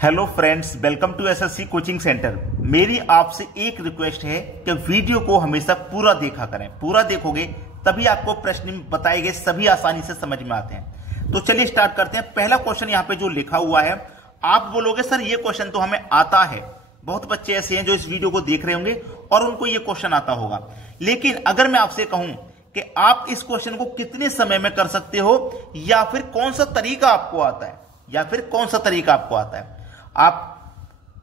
Hello friends, welcome to SSC coaching centre. मेरी आपसे एक रिक्वेस्ट है कि वीडियो को हमेशा पूरा देखा करें। पूरा देखोगे तभी आपको प्रश्न बताए गए सभी आसानी से समझ में आते हैं। तो चलिए स्टार्ट करते हैं। पहला क्वेश्चन यहाँ पे जो लिखा हुआ है, आप बोलोगे सर ये क्वेश्चन तो हमें आता है। बहुत बच्चे ऐसे हैं जो इस वीडियो को देख रहे होंगे और उनको ये क्वेश्चन आता होगा। लेकिन अगर मैं आपसे कहूं कि आप इस क्वेश्चन को कितने समय में कर सकते हो, या फिर कौन सा तरीका आपको आता है, आप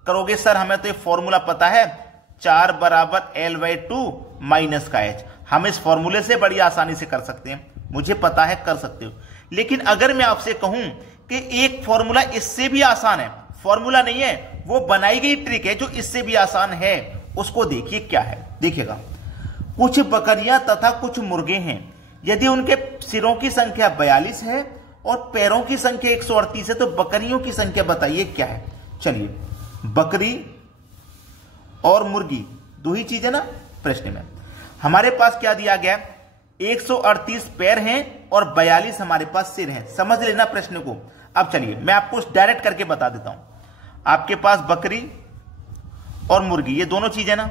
करोगे सर हमें तो ये फॉर्मूला पता है, 4 बराबर L/2 माइनस का H। हम इस फॉर्मूले से बड़ी आसानी से कर सकते हैं, मुझे पता है कर सकते हो। लेकिन अगर मैं आपसे कहूं कि एक फॉर्मूला इससे भी आसान है, फॉर्मूला नहीं है, वो बनाई गई ट्रिक है जो इससे भी आसान है, उसको देखिए क्या है। देखिएगा, कुछ बकरियां तथा कुछ मुर्गे हैं। यदि उनके सिरों की संख्या 42 है और पैरों की संख्या 138 है तो बकरियों की संख्या बताइए क्या है। चलिए, बकरी और मुर्गी दो ही चीज है ना प्रश्न में। हमारे पास क्या दिया गया, 138 पैर हैं और 42 हमारे पास सिर हैं। समझ लेना प्रश्न को। अब चलिए मैं आपको डायरेक्ट करके बता देता हूं। आपके पास बकरी और मुर्गी ये दोनों चीज है ना।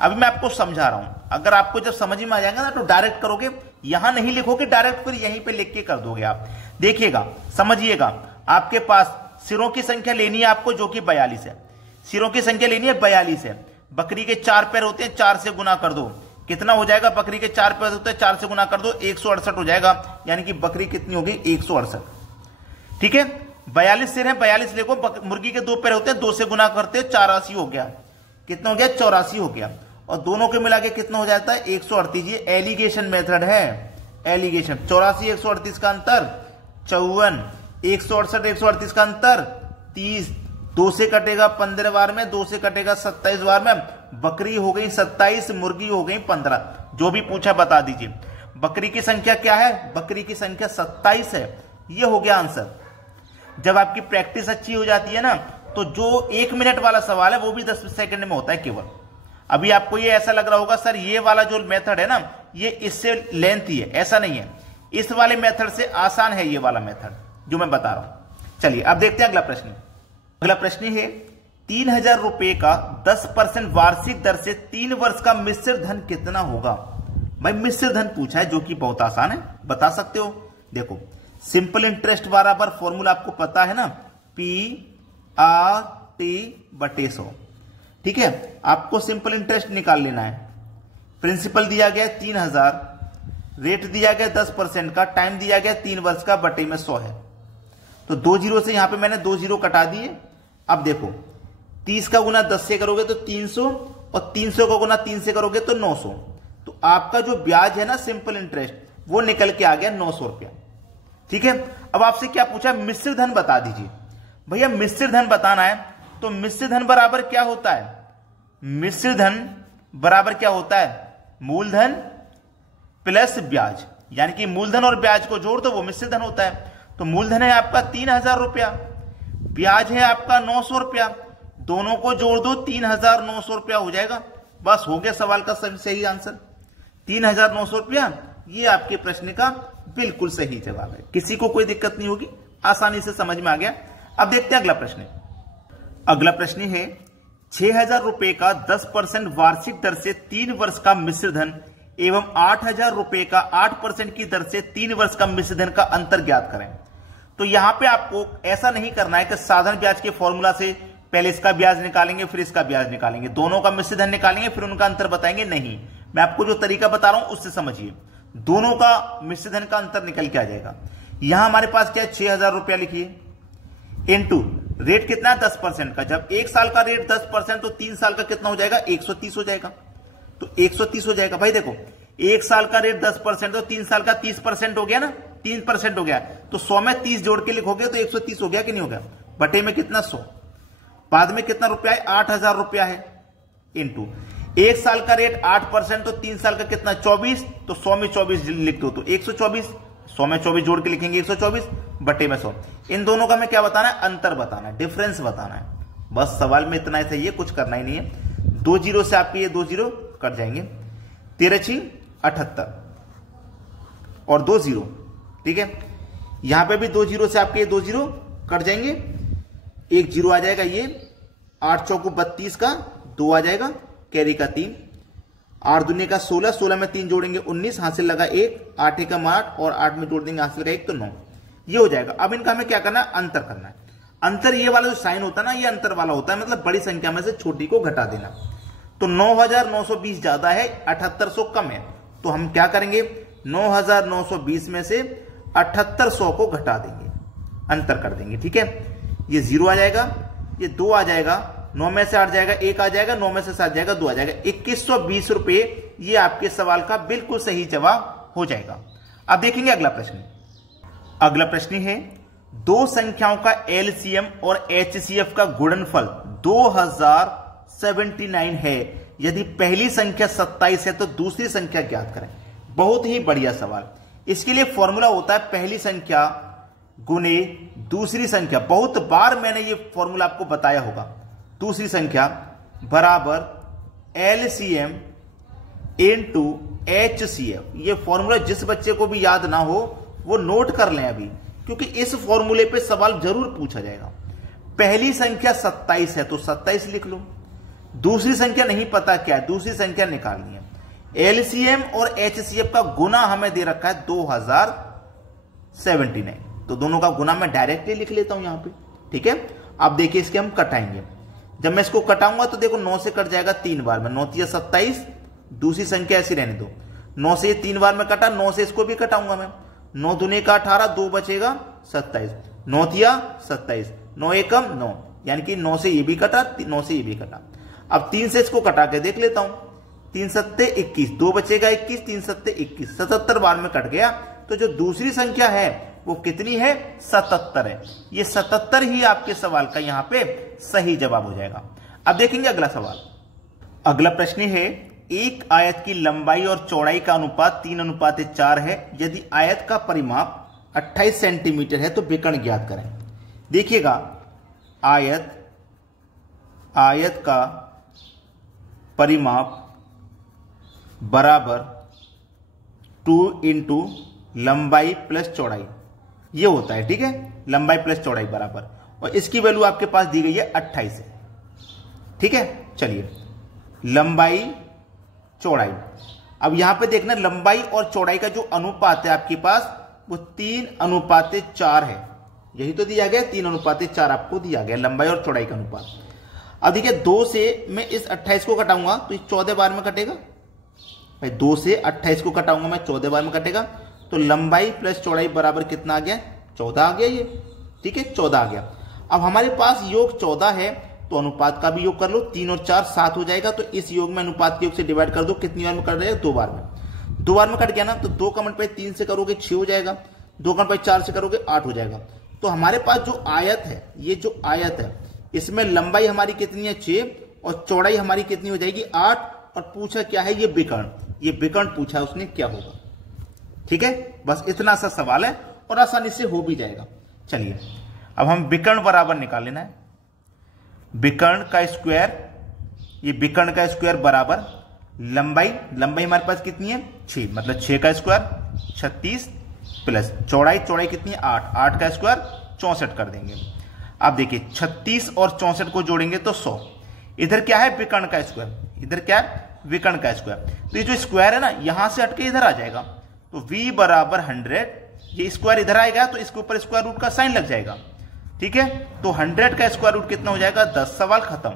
अभी मैं आपको समझा रहा हूं, अगर आपको जब समझ में आ जाएगा ना तो डायरेक्ट करोगे, यहां नहीं लिखोगे डायरेक्ट, फिर यहीं पे लिख के कर दोगे आप। देखिएगा, समझिएगा, आपके पास सिरों की संख्या लेनी है आपको जो कि 42 है। सिरों की संख्या लेनी है 42 है। बकरी के 4 पैर होते हैं, 4 से गुना कर दो, कितना हो जाएगा। बकरी के 4 पैर होते हैं, 4 से गुना कर दो, 168 हो जाएगा। यानी कि बकरी कितनी होगी, 168। ठीक है, 42 सिर है, 42 देखो। मुर्गी के 2 पैर होते हैं, 2 से गुना करते हैं, 84 हो गया। कितना हो गया, 84 हो गया। और दोनों के मिला के कितना हो जाता है, 138। ये एलिगेशन मेथड है, एलिगेशन। 84 138 का अंतर 54, 168 138 का अंतर 30, 2 से कटेगा 15 बार में, 2 से कटेगा 27 बार में। बकरी हो गई 27, मुर्गी हो गई 15। जो भी पूछा बता दीजिए। बकरी की संख्या क्या है, बकरी की संख्या 27 है। ये हो गया आंसर। जब आपकी प्रैक्टिस अच्छी हो जाती है ना, तो जो 1 मिनट वाला सवाल है वो भी 10 सेकंड में होता है केवल। अभी आपको ये ऐसा लग रहा होगा सर ये वाला जो मेथड है ना, ये इससे लेंथी है, ऐसा नहीं है। इस वाले मेथड से आसान है ये वाला मेथड जो मैं बता रहा हूं। चलिए अब देखते हैं अगला प्रश्न। अगला प्रश्न है, 3000 रुपए का 10% वार्षिक दर से 3 वर्ष का मिश्र धन कितना होगा। भाई मिश्र धन पूछा है जो कि बहुत आसान है, बता सकते हो। देखो, सिंपल इंटरेस्ट बराबर फॉर्मूला आपको पता है ना, PRT/100। ठीक है, आपको सिंपल इंटरेस्ट निकाल लेना है। प्रिंसिपल दिया गया 3000, रेट दिया गया 10% का, टाइम दिया गया 3 वर्ष का, बटे में 100 है। तो 2 जीरो से यहां पे मैंने 2 जीरो कटा दिए। अब देखो, 30 का गुना 10 से करोगे तो 300, और 300 का गुना 3 से करोगे तो 900। तो आपका जो ब्याज है ना सिंपल इंटरेस्ट, वो निकल के आ गया 900 रुपया। ठीक है, अब आपसे क्या पूछा, मिश्र धन बता दीजिए। भैया मिश्र धन बताना है तो मिश्र धन बराबर क्या होता है, मिश्र धन बराबर क्या होता है, मूलधन प्लस ब्याज। यानी कि मूलधन और ब्याज को जोड़ दो, वो मिश्र धन होता है। तो मूलधन है आपका 3000 रुपया, ब्याज है आपका 900 रुपया, दोनों को जोड़ दो 3900 रुपया हो जाएगा। बस हो गया सवाल का सही आंसर, 3900 रुपया। ये आपके प्रश्न का बिल्कुल सही जवाब है। किसी को कोई दिक्कत नहीं होगी, आसानी से समझ में आ गया। अब देखते हैं अगला प्रश्न। अगला प्रश्न है, 6000 रुपए का 10% वार्षिक दर से 3 वर्ष का मिश्र धन एवं 8000 रुपए का 8% की दर से 3 वर्ष का मिश्र धन का अंतर ज्ञात करें। तो यहां पे आपको ऐसा नहीं करना है कि साधारण ब्याज के फॉर्मूला से पहले इसका ब्याज निकालेंगे फिर इसका ब्याज निकालेंगे, दोनों का मिश्र धन निकालेंगे फिर उनका अंतर बताएंगे। नहीं, मैं आपको जो तरीका बता रहा हूं उससे समझिए, दोनों का मिश्र धन का अंतर निकल के आ जाएगा। यहां हमारे पास क्या है, 6000 रुपया लिखिए, इनटू रेट कितना है 10% का। जब 1 साल का रेट 10% तो 3 साल का कितना हो जाएगा, 130 हो जाएगा। तो 130 हो जाएगा। भाई देखो, 1 साल का रेट 10% तो 3 साल का 30% हो गया ना, 3% हो गया। तो 100 में 30 जोड़ के लिखोगे तो 130 हो गया कि नहीं हो गया। बटे में कितना, 100। बाद में कितना रुपया है, 8000 रुपया है। इनटू 1 साल का रेट 8% तो 3 साल का कितना, 24। तो 100 में 24 लिख दो तो 124, 100 में 24 जोड़ के लिखेंगे 124, बटे में 100। इन दोनों का हमें क्या बताना है, अंतर बताना है, डिफरेंस बताना है। बस सवाल में इतना ही चाहिए, कुछ करना ही नहीं है। 2 जीरो से आपके ये 2 जीरो कट जाएंगे, 13×6 78 और 2 जीरो। ठीक है, यहां पे भी 2 जीरो से आपके ये 2 जीरो कट जाएंगे, एक जीरो आ जाएगा, ये 8 चौको 32 का 2 आ जाएगा, कैरी का 3, 8 दूनी का 16, 16 में 3 जोड़ेंगे 19, हासिल लगा 1, 8 एकम 8 और 8 में जोड़ देंगे हासिल लगा 1 तो 9, ये हो जाएगा। अब इनका हमें क्या करना है, अंतर करना है। अंतर ये वाला जो साइन होता है ना, ये अंतर वाला होता है, मतलब बड़ी संख्या में से छोटी को घटा देना। तो 9920 ज्यादा है, 7800 कम है, तो हम क्या करेंगे, 9920 में से 7800 को घटा देंगे, अंतर कर देंगे। ठीक है, ये 0 आ जाएगा, ये 2 आ जाएगा, 9 में से 8 जाएगा, 1 आ जाएगा, 9 में से 7 जाएगा, 2 आ जाएगा, 2120 रुपए ये आपके सवाल का बिल्कुल सही जवाब हो जाएगा। अब देखेंगे अगला प्रश्न। अगला प्रश्न है, दो संख्याओं का एलसीएम और एचसीएफ का गुणनफल 2079 है। यदि पहली संख्या 27 है तो दूसरी संख्या ज्ञात करें। बहुत ही बढ़िया सवाल। इसके लिए फॉर्मूला होता है पहली संख्या गुने दूसरी संख्या। बहुत बार मैंने ये फॉर्मूला आपको बताया होगा। दूसरी संख्या बराबर एलसीएम इनटू एचसीएफ। ये फॉर्मूला जिस बच्चे को भी याद ना हो वो नोट कर लें अभी, क्योंकि इस फॉर्मूले पे सवाल जरूर पूछा जाएगा। पहली संख्या 27 है तो 27 लिख लो। दूसरी संख्या नहीं पता क्या है, दूसरी संख्या निकालनी है। एलसीएम और एचसीएफ का गुना हमें दे रखा है 2079, तो दोनों का गुना मैं डायरेक्टली लिख लेता हूं यहां पे। ठीक है, अब देखिए इसके हम कटाएंगे। जब मैं इसको कटाऊंगा तो देखो 9 से कट जाएगा 3 बार में, 9 तिया 27, दूसरी संख्या ऐसी रहने दो। 9 से 3 बार में कटा, 9 से इसको भी कटाऊंगा मैं, 9 दूनी का 18, 2 बचेगा 27, 9 तिया 27, 9 एकम 9, यानी कि 9 से ये भी कटा, 9 से ये भी कटा। अब 3 से इसको कटा के देख लेता हूं, 3 सत्ते 21, 2 बचेगा 21, 3 सत्ते 21, 77 बार में कट गया। तो जो दूसरी संख्या है वो कितनी है, 77 है। ये 77 ही आपके सवाल का यहां पे सही जवाब हो जाएगा। अब देखेंगे अगला सवाल। अगला प्रश्न है, एक आयत की लंबाई और चौड़ाई का अनुपात 3:4 है। यदि आयत का परिमाप 28 सेंटीमीटर है तो विकर्ण ज्ञात करें। देखिएगा, आयत का परिमाप बराबर 2 इंटू लंबाई प्लस चौड़ाई, ये होता है। ठीक है, लंबाई प्लस चौड़ाई बराबर, और इसकी वैल्यू आपके पास दी गई है 28 है। ठीक है, चलिए लंबाई चौड़ाई। अब यहां पे देखना, लंबाई और चौड़ाई का जो अनुपात है आपके पास वो 3:4 है। यही तो दिया गया, 3:4 आपको दिया गया लंबाई और चौड़ाई का अनुपात। अब देखिए 2 से मैं इस 28 को कटाऊंगा तो 14 बार में कटेगा भाई। 2 से 28 को कटाऊंगा मैं, 14 बार में कटेगा। तो लंबाई प्लस चौड़ाई बराबर कितना आ गया, 14 आ गया ये। ठीक है, 14 आ गया। अब हमारे पास योग 14 है तो अनुपात का भी योग कर लो, 3 और 4 7 हो जाएगा। तो इस योग में अनुपात के योग से डिवाइड कर दो। कितनी बार में कट जाएगा, 2 बार में। 2 बार में कट गया ना, तो 2 का मल्टीप्लाई 3 से करोगे 6 हो जाएगा, 2 का मल्टीप्लाई 4 से करोगे 8 हो जाएगा। तो हमारे पास जो आयत है, ये जो आयत है इसमें लंबाई हमारी कितनी है 6 और चौड़ाई हमारी कितनी हो जाएगी 8। और पूछा क्या है, ये विकर्ण, ये विकर्ण पूछा उसने, क्या होगा। ठीक है, बस इतना सा सवाल है और आसानी से हो भी जाएगा। चलिए अब हम विकर्ण बराबर निकाल लेना है। विकर्ण का स्क्वायर, ये विकर्ण का स्क्वायर बराबर लंबाई हमारे पास कितनी है 6, मतलब 6 का स्क्वायर 36 प्लस चौड़ाई कितनी है 8, 8 का स्क्वायर 64 कर देंगे। अब देखिए 36 और 64 को जोड़ेंगे तो 100। इधर क्या है, विकर्ण का स्क्वायर, इधर क्या है, विकर्ण का स्क्वायर। तो ये जो स्क्वायर है ना, यहां से हटके इधर आ जाएगा, तो v बराबर 100। ये स्क्वायर इधर आएगा तो इसके ऊपर स्क्वायर रूट का साइन लग जाएगा। ठीक है, तो 100 का स्क्वायर रूट कितना हो जाएगा 10। सवाल खत्म।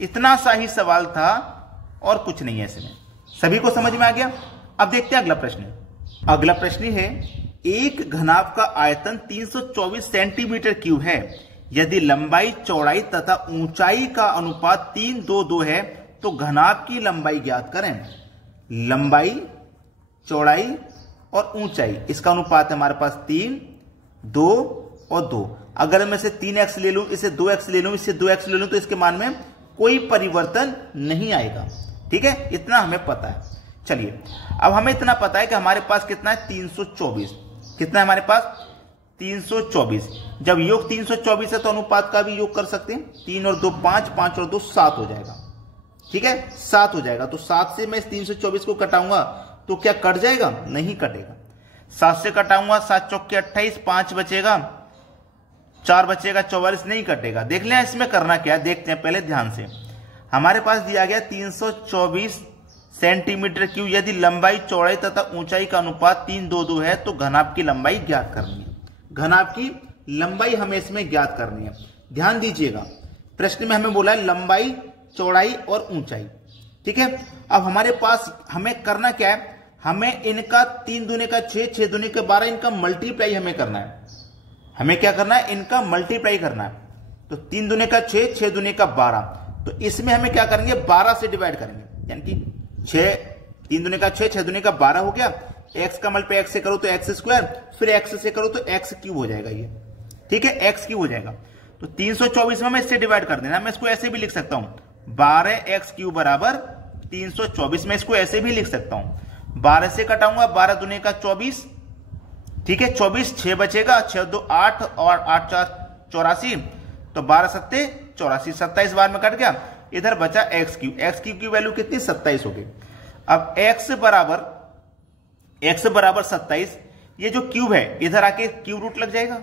इतना सा ही सवाल था और कुछ नहीं है इसमें। सभी को समझ में आ गया। अब देखते हैं अगला प्रश्न। अगला प्रश्न है, एक घनाभ का आयतन 324 सेंटीमीटर क्यूब है। यदि लंबाई चौड़ाई तथा ऊंचाई का अनुपात 3:2 है तो घनाभ की लंबाई ज्ञात करें। लंबाई, चौड़ाई और ऊंचाई, इसका अनुपात है हमारे पास 3, 2 और 2। अगर मैं इसे 3x ले लूं, इसे 2x ले लूं, इसे 2x ले लूं, तो इसके मान में कोई परिवर्तन नहीं आएगा। ठीक है, इतना हमें पता है। चलिए अब हमें इतना पता है कि हमारे पास कितना है 324। कितना है हमारे पास 324। जब योग 324 है तो अनुपात का भी योग कर सकते हैं। 3 और 2 5, 5 और 2 7 हो जाएगा। ठीक है, 7 हो जाएगा। तो 7 से मैं 324 को कटाऊंगा तो क्या कट जाएगा, नहीं कटेगा। 7 से कटाऊंगा, 7 चौके 28, 5 बचेगा 4 बचेगा, 44 नहीं कटेगा। देख लें इसमें करना क्या है, देखते हैं पहले ध्यान से। हमारे पास दिया गया 324 सेंटीमीटर क्यूब। यदि लंबाई, चौड़ाई तथा ऊंचाई का अनुपात 3:2 है तो घनाभ की लंबाई ज्ञात करनी है। घनाभ की लंबाई हमें इसमें ज्ञात करनी है। ध्यान दीजिएगा, प्रश्न में हमें बोला है लंबाई, चौड़ाई और ऊंचाई। ठीक है, अब हमारे पास हमें करना क्या है, हमें इनका 3 दूने का 6, 6 दूने का 12, इनका मल्टीप्लाई हमें करना है। हमें क्या करना है, इनका मल्टीप्लाई करना है। तो 3 दूने का 6, 6 दूने का 12, तो इसमें हमें क्या करेंगे, 12 से डिवाइड करेंगे। यानी कि 3 दूने का 6, 6 दूने का 12 हो गया। एक्स का मल्टीप्लाई एक्स से करो तो एक्स स्क्वायर, फिर एक्स से करो तो एक्स क्यूब हो जाएगा ये। ठीक है, एक्स क्यूब हो जाएगा। तो 324 में हमें इससे डिवाइड कर देना। मैं इसको ऐसे भी लिख सकता हूं, 12x क्यूब बराबर 324। में इसको ऐसे भी लिख सकता हूं, 12 से कटाऊंगा, 12 दूने का 24। ठीक है, 24, 6 बचेगा, 6 2 8 और 8 4 84, तो 12 सत्ते 84, 27 बार में कट गया। इधर बचा एक्स क्यूब। एक्स क्यूब की वैल्यू कितनी, 27 हो गई। अब x बराबर 27, ये जो क्यूब है इधर आके क्यूब रूट लग जाएगा,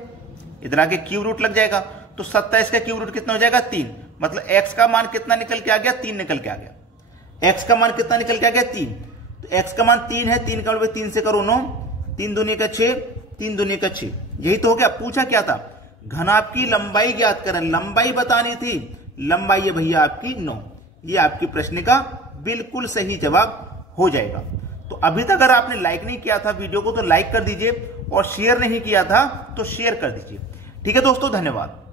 इधर आके क्यूब रूट लग जाएगा। तो 27 का क्यूब रूट कितना हो जाएगा, 3। मतलब x का मान कितना निकल के आ गया, 3 निकल के आ गया। x का मान कितना निकल के आ गया, 3। तो x का मान 3 है, 3 का मतलब 3 से करो 9, 3 दूने का 6, 3 दूने का 6। यही तो हो गया। पूछा क्या था, घनाभ की लंबाई ज्ञात करें, लंबाई बतानी थी। लंबाई है भैया आपकी 9। ये आपकी प्रश्न का बिल्कुल सही जवाब हो जाएगा। तो अभी तक अगर आपने लाइक नहीं किया था वीडियो को तो लाइक कर दीजिए, और शेयर नहीं किया था तो शेयर कर दीजिए। ठीक है दोस्तों, धन्यवाद।